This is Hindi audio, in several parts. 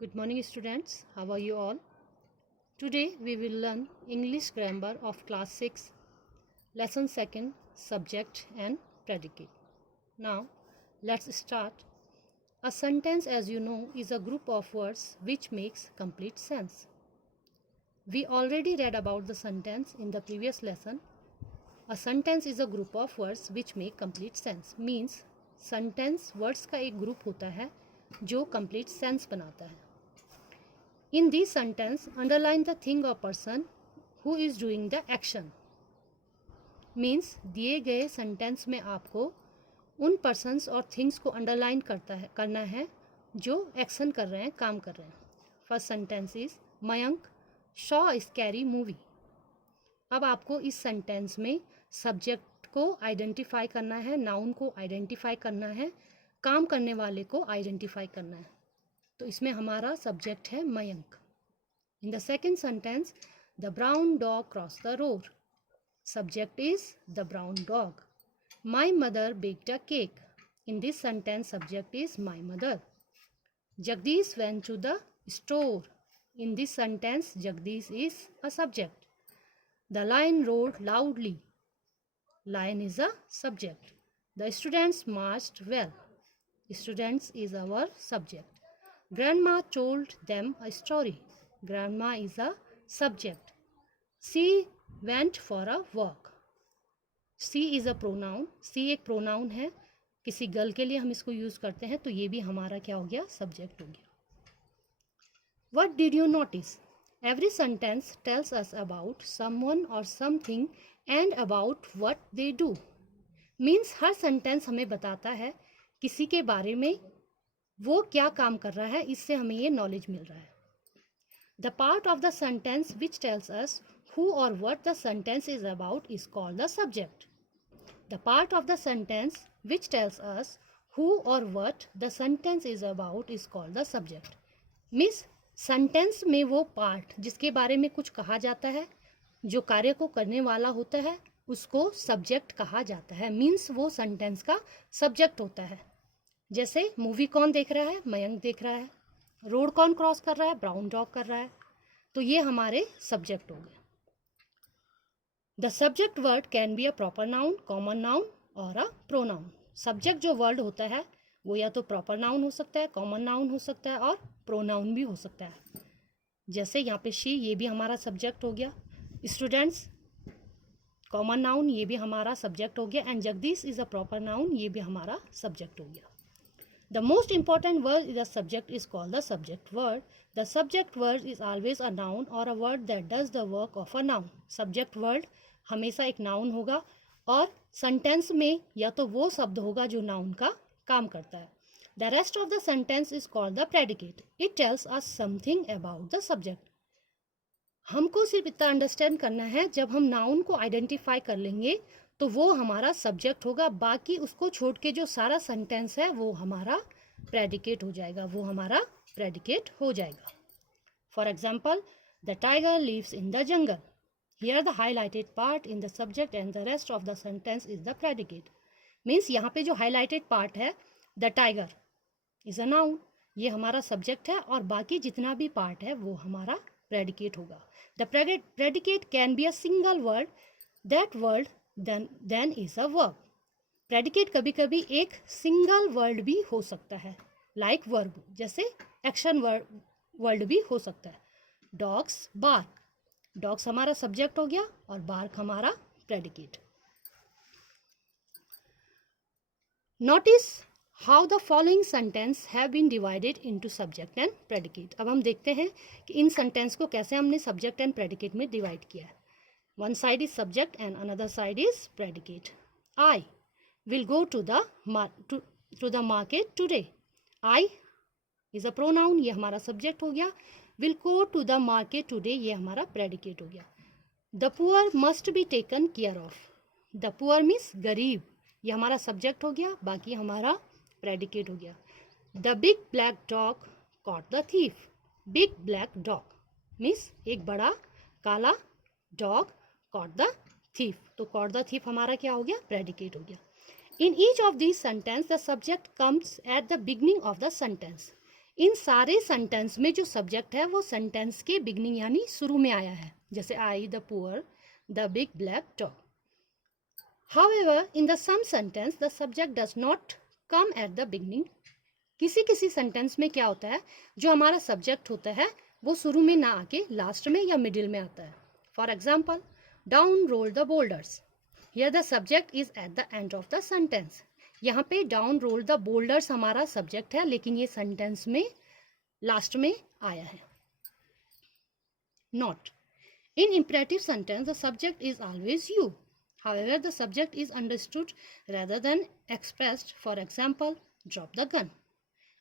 Good morning students, how are you all? Today we will learn English grammar of class 6, lesson 2nd, subject and predicate. Now let's start. A sentence, as you know, is a group of words which makes complete sense. We already read about the sentence in the previous lesson. A sentence is a group of words which make complete sense. Means sentence words का एक group होता है जो complete sense बनाता है. In this sentence, underline the thing or person who is doing the action. Means दिए गए सेंटेंस में आपको उन पर्सन्स और थिंग्स को अंडरलाइन करना है जो एक्शन कर रहे हैं, काम कर रहे हैं. First sentence is Mayank Shaw a scary movie. अब आपको इस सेंटेंस में सब्जेक्ट को आइडेंटिफाई करना है, नाउन को आइडेंटिफाई करना है, काम करने वाले को आइडेंटिफाई करना है. तो इसमें हमारा सब्जेक्ट है Mayank. In the second sentence the brown dog cross the road. Subject is the brown dog. My mother baked a cake. In this sentence subject is my mother. Jagdish went to the store. In this sentence Jagdish is a subject. The lion roared loudly. Lion is a subject. The students marched well. Students is our subject. Grandma told them a story. Grandma is a subject. She went for a walk. She is a pronoun. She एक pronoun है. किसी गर्ल के लिए हम इसको यूज़ करते हैं, तो ये भी हमारा क्या हो गया, सब्जेक्ट हो गया. What did you notice? Every sentence tells us about someone or something and about what they do. Means her sentence हमें बताता है किसी के बारे में, वो क्या काम कर रहा है, इससे हमें ये नॉलेज मिल रहा है. The part of the sentence which tells us who or what the sentence is about is called the subject. The part of the sentence which tells us who or what the sentence is about is called the subject. Means sentence में वो पार्ट जिसके बारे में कुछ कहा जाता है, जो कार्य को करने वाला होता है, उसको सब्जेक्ट कहा जाता है. मीन्स वो सेंटेंस का सब्जेक्ट होता है. जैसे मूवी कौन देख रहा है, मयंक देख रहा है. रोड कौन क्रॉस कर रहा है, ब्राउन डॉग कर रहा है. तो ये हमारे सब्जेक्ट हो गए. The subject word can be a proper noun, common noun और अ प्रोनाउन. सब्जेक्ट जो वर्ड होता है वो या तो प्रॉपर नाउन हो सकता है, कॉमन नाउन हो सकता है और प्रोनाउन भी हो सकता है. जैसे यहाँ पे शी, ये भी हमारा सब्जेक्ट हो गया. स्टूडेंट्स कॉमन नाउन, ये भी हमारा सब्जेक्ट हो गया. And Jagdish is a proper noun, ये भी हमारा सब्जेक्ट हो गया. The most important word is the subject is called the subject word. The subject word is always a noun और a word that does the work of a noun. Subject word हमेशा एक नाउन होगा और सेंटेंस में या तो वो शब्द होगा जो नाउन का काम करता है. The rest of the sentence is called the predicate. It tells us something about the subject. हमको सिर्फ इतना अंडरस्टैंड करना है, जब हम नाउन को आइडेंटिफाई कर लेंगे तो वो हमारा सब्जेक्ट होगा. बाकी उसको छोड़ के जो सारा सेंटेंस है वो हमारा प्रेडिकेट हो जाएगा, वो हमारा प्रेडिकेट हो जाएगा. For example, the tiger lives in the jungle. Here the highlighted part in the subject and the rest of the sentence is the predicate. Means यहाँ पे जो हाईलाइटेड पार्ट है, the tiger is a noun, ये हमारा सब्जेक्ट है और बाकी जितना भी पार्ट है वो हमारा प्रेडिकेट होगा. The predicate can be a single word. That word then is a verb. Predicate कभी कभी एक सिंगल वर्ड भी हो सकता है, लाइक वर्ब, जैसे एक्शन वर्ड भी हो सकता है. Dogs bark. डॉग्स हमारा सब्जेक्ट हो गया और बार्क हमारा predicate. Notice How the following sentence have been divided into subject and predicate. अब हम देखते हैं कि इन सेंटेंस को कैसे हमने सब्जेक्ट एंड प्रेडिकेट में डिवाइड किया है. One side is subject and another side is predicate. I will go to the market today. I is a pronoun, ये हमारा सब्जेक्ट हो गया. Will go to the market today, ये हमारा प्रेडिकेट हो गया. The poor must be taken care of. The poor means गरीब, ये हमारा सब्जेक्ट हो गया, बाकी हमारा प्रेडिकेट हो गया. The big black dog caught the thief. Big black dog means एक बड़ा काला डॉग कॉट द थीफ, तो कॉट द थीफ हमारा क्या हो गया, प्रेडिकेट हो गया. In each of this sentence the subject comes at the beginning of the sentence. इन सारे सेंटेंस में जो सब्जेक्ट है वो सेंटेंस के बिगनिंग यानी शुरू में आया है, जैसे I, the poor, the big black dog. However, in the some sentence the subject does not come at the beginning. किसी किसी सेंटेंस में क्या होता है, जो हमारा सब्जेक्ट होता है वो शुरू में ना आके लास्ट में या मिडिल में आता है. For example, down roll the boulders. Here the subject is at the end of the sentence. यहाँ पे डाउन रोल द बोल्डर्स हमारा सब्जेक्ट है, लेकिन ये सेंटेंस में लास्ट में आया है. Note. In imperative sentence the subject is always you. However, the subject is understood rather than expressed. For example, drop the gun.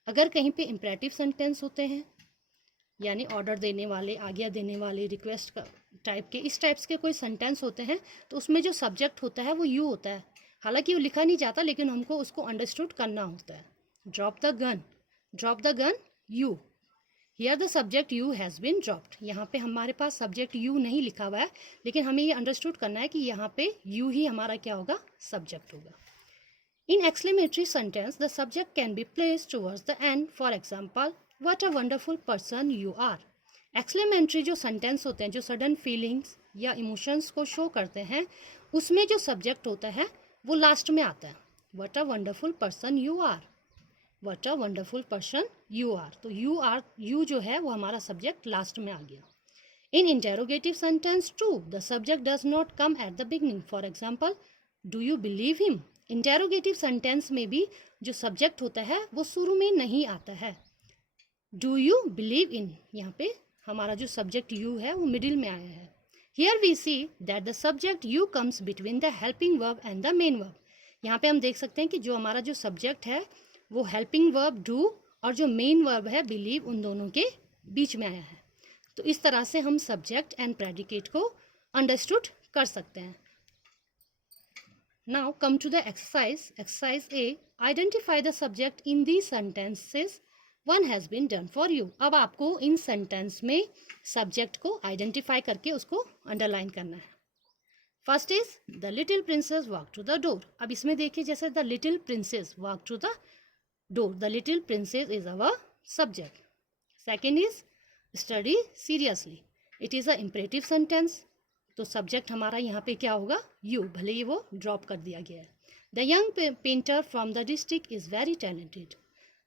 अगर कहीं पे imperative sentence होते हैं, यानी ऑर्डर देने वाले, आज्ञा देने वाले, रिक्वेस्ट टाइप के, इस टाइप्स के कोई सेंटेंस होते हैं, तो उसमें जो सब्जेक्ट होता है वो यू होता है. हालांकि वो लिखा नहीं जाता, लेकिन हमको उसको अंडरस्टूड करना होता है. Drop the gun. Drop the gun, you. Here the subject you has been dropped. यहाँ पे हमारे पास सब्जेक्ट यू नहीं लिखा हुआ है, लेकिन हमें ये अंडरस्टूड करना है कि यहाँ पे यू ही हमारा क्या होगा, सब्जेक्ट होगा. In exclamatory sentence the subject can be placed towards the end. For example, what a wonderful person you are. Exclamatory जो सेंटेंस होते हैं, जो सडन फीलिंग्स या इमोशंस को शो करते हैं, उसमें जो सब्जेक्ट होता है वो लास्ट में आता है. What a wonderful person you are. What a wonderful person you are. तो you जो है वो हमारा सब्जेक्ट लास्ट में आ गया. In interrogative sentence too, the subject does not come at the beginning. For example, do you believe him? Interrogative sentence में भी जो सब्जेक्ट होता है वो शुरू में नहीं आता है. Do you believe in, यहाँ पे हमारा जो सब्जेक्ट you है वो मिडिल में आया है. Here we see that the subject you comes between the helping verb and the main verb. यहाँ पे हम देख सकते हैं कि जो हमारा जो सब्जेक्ट है वो हेल्पिंग वर्ब डू और जो मेन वर्ब है बिलीव, उन दोनों के बीच में आया है. तो इस तरह से हम सब्जेक्ट एंड प्रेडिकेट को अंडरस्टूड कर सकते हैं. Now come to the exercise. Exercise A, identify the subject in the sentences one has been done for you. अब आपको इन सेंटेंस में सब्जेक्ट को आइडेंटिफाई करके उसको अंडरलाइन करना है. First is the little princess walk to the door. अब इसमें देखिए, जैसे the little princess walk to the door. The little princess is our subject. Second is study seriously. It is a imperative sentence. तो subject हमारा यहाँ पे क्या होगा, you, भले ही वो drop कर दिया गया है. The young painter from the district is very talented.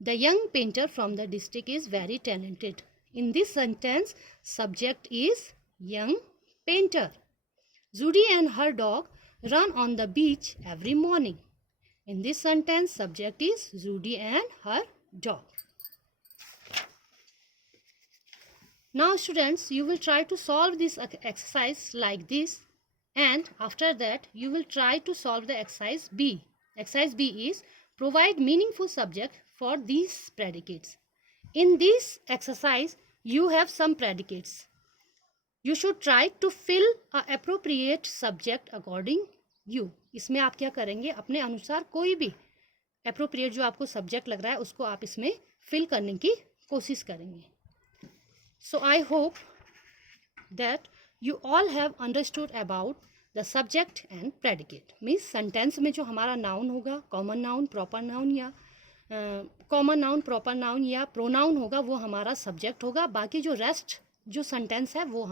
The young painter from the district is very talented. In this sentence, subject is young painter. Judy and her dog run on the beach every morning. In this sentence, subject is Judy and her dog. Now students, you will try to solve this exercise like this, and after that you will try to solve the exercise B. Exercise B is provide meaningful subject for these predicates. In this exercise, you have some predicates. You should try to fill an appropriate subject according you. इसमें आप क्या करेंगे, अपने अनुसार कोई भी अप्रोप्रिएट जो आपको सब्जेक्ट लग रहा है उसको आप इसमें फिल करने की कोशिश करेंगे. So I hope that you all have understood about the subject and predicate. Means sentence में जो हमारा नाउन होगा, कॉमन नाउन, प्रॉपर नाउन या कॉमन नाउन, प्रॉपर नाउन या प्रोनाउन होगा, वो हमारा सब्जेक्ट होगा. बाकी जो रेस्ट जो सेंटेंस है वो